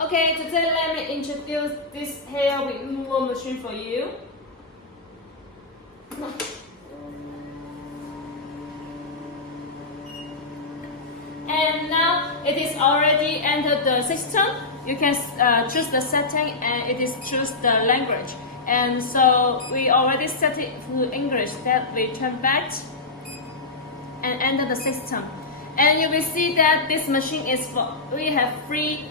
Okay, today let me introduce this hair removal machine for you. And now it is already entered the system. You can choose the setting and it is choose the language. And so we already set it to English. That we turn back and enter the system. And you will see that this machine is for, we have three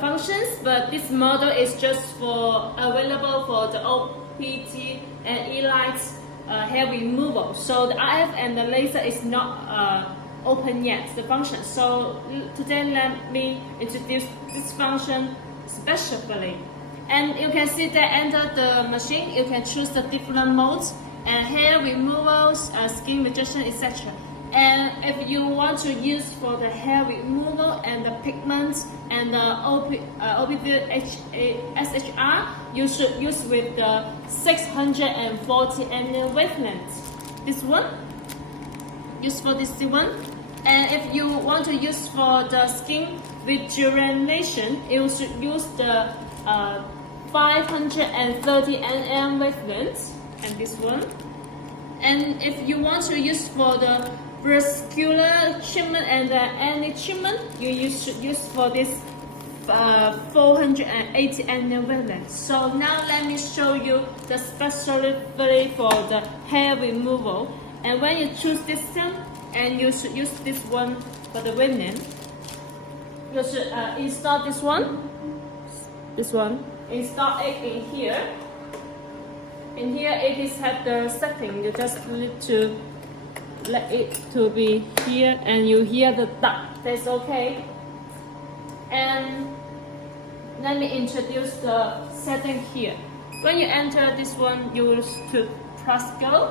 functions, but this model is just for available for the OPT and E-light hair removal. So the RF and the laser is not open yet, the function. So today let me introduce this function specifically. And you can see that enter the machine, you can choose the different modes and hair removals, skin rejection, etc. And if you want to use for the hair removal and the pigments and the SHR, you should use with the 640 nm wavelength. This one, use for this one. And if you want to use for the skin rejuvenation, you should use the 530 nm wavelength and this one. And if you want to use for the vascular treatment and any treatment, you should use for this 480 nm wavelength. So now let me show you the specialty for the hair removal. And when you choose this one, and you should use this one for the women, you should install this one, install it in here. In here it is have the setting. You just need to let it to be here, and you hear the duck. That's okay. And let me introduce the setting here. When you enter this one, you will to press go.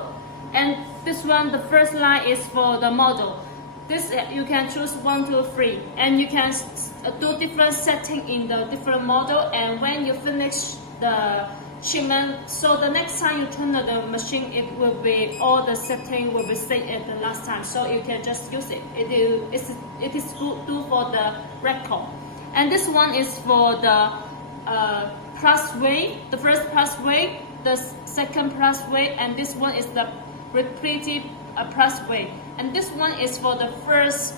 And this one, the first line is for the model. This you can choose 1, 2, 3, and you can do different setting in the different model. And when you finish the treatment, so the next time you turn on the machine, it will be all the setting will be saved at the last time. So you can just use it. It is good for the record. And this one is for the plus wave. The first plus wave, the second plus wave, and this one is the repeated plus wave. And this one is for the first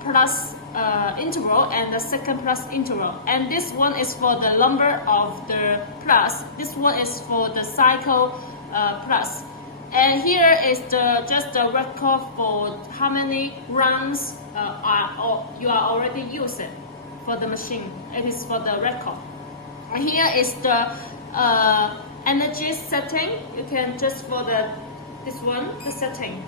plus interval and the second plus interval. And this one is for the number of the plus. This one is for the cycle plus. And here is just the record for how many rounds you are already using for the machine. It is for the record. And here is the energy setting. You can just for this one, the setting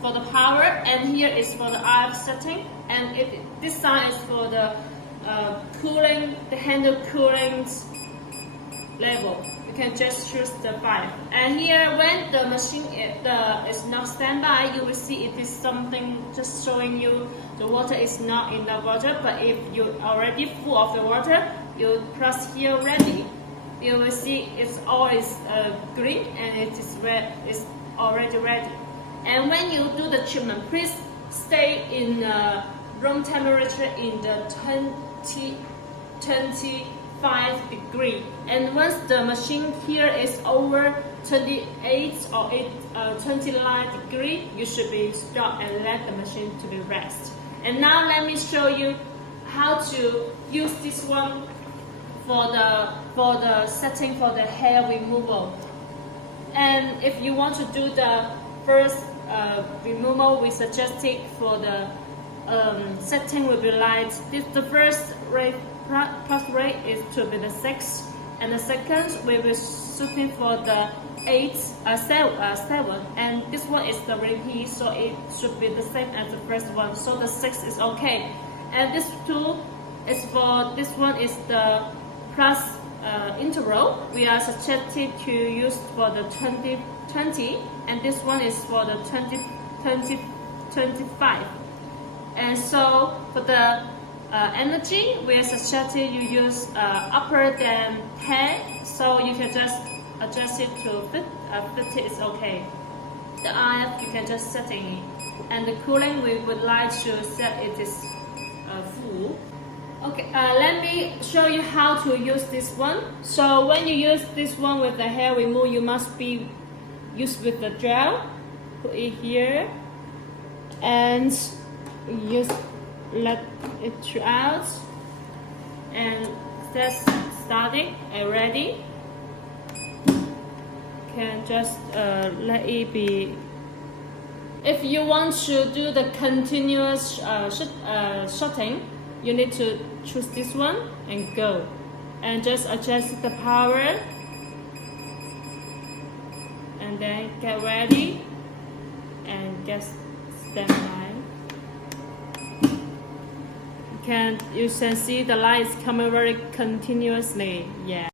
for the power, and here is for the RF setting, and this side is for the cooling, the handle cooling level. You can just choose the 5. And here, when the machine is not standby, you will see it is something just showing you the water is not in the water. But if you already full of the water, you press here ready. You will see it's always green and it is red. It's already ready. And when you do the treatment, please stay in room temperature in the 25 degree. And once the machine here is over 28 or 29 degree, you should be stopped and let the machine to be rest. And now let me show you how to use this one for the setting for the hair removal. And if you want to do the first removal, we suggest it for the setting will be like this. The first rate plus rate is to be the 6, and the second we will shooting for the 7, and this one is the repeat, so it should be the same as the first one. So the 6 is okay, and this 2 is for this one is the plus interval. We are suggested to use for the 20, and this one is for the 25. And so for the energy, we are suggested you use upper than 10, so you can just adjust it to 50 is okay. The RF you can just set in it, and the cooling we would like to set it is full. Okay, let me show you how to use this one. So when you use this one with the hair removal, you must be used with the gel. Put it here and just let it out, and that's starting and ready. Can just let it be. If you want to do the continuous shutting, you need to choose this one and go, and just adjust the power, and then get ready and get standby. You can see the light is coming very continuously. Yeah.